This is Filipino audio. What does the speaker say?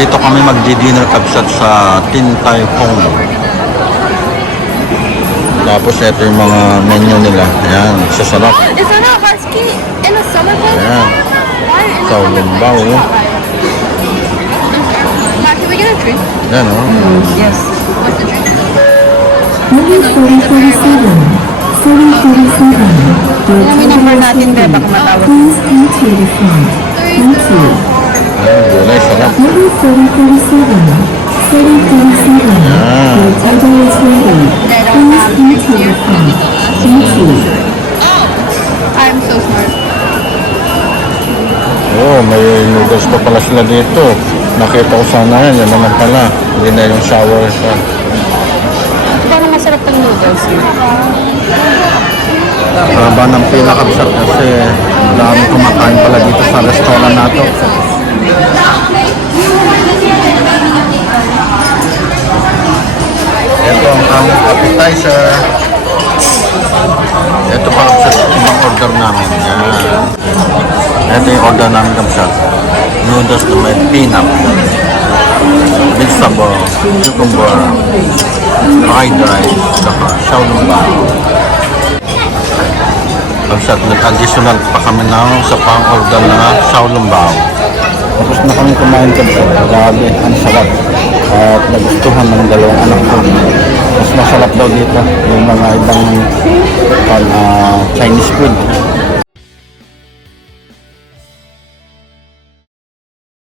Dito kami mag-dinner kapsat sa Tin Tai Fung. Tapos ito yung mga menu nila. Ayan, sasarap. Is that a husky in a summer place? Ayan. Why in the Sao summer Lumbao. place? Ma, can we get a drink? Ayan, oh. Yes. What's the drink? Number 4047. 4047. Ano may number natin, be? Baka matawag. Please enter the front. Thank you. Ayan, gulay, sarap. Number 4047. 4047. Your table is ready. Please enter the front. Thank you. Oh! I'm so smart. Oh, may noodles pa pala sila dito. Nakita ko sana yan. Yan naman pala. Hindi na yung sour siya. Parang masarap ang noodles. Haba ng pila kapsat kasi dami kumakain pala dito sa restaurant na to. Ito ang aming appetizer. Ito pa kapsat yung order namin. Yan. Ito yung order namin kapsat. Noodles na may peanut, vegetable, cucumber, fried rice, saka Sao Lumbao. Kapsat, nag-additional pa kami na sa pang-order na Sao Lumbao. Tapos na kami kumain kapsat. Grabe, ang sarap. At nagustuhan ng dalawang anak ko. Mas masarap daw dito yung mga ibang Chinese food.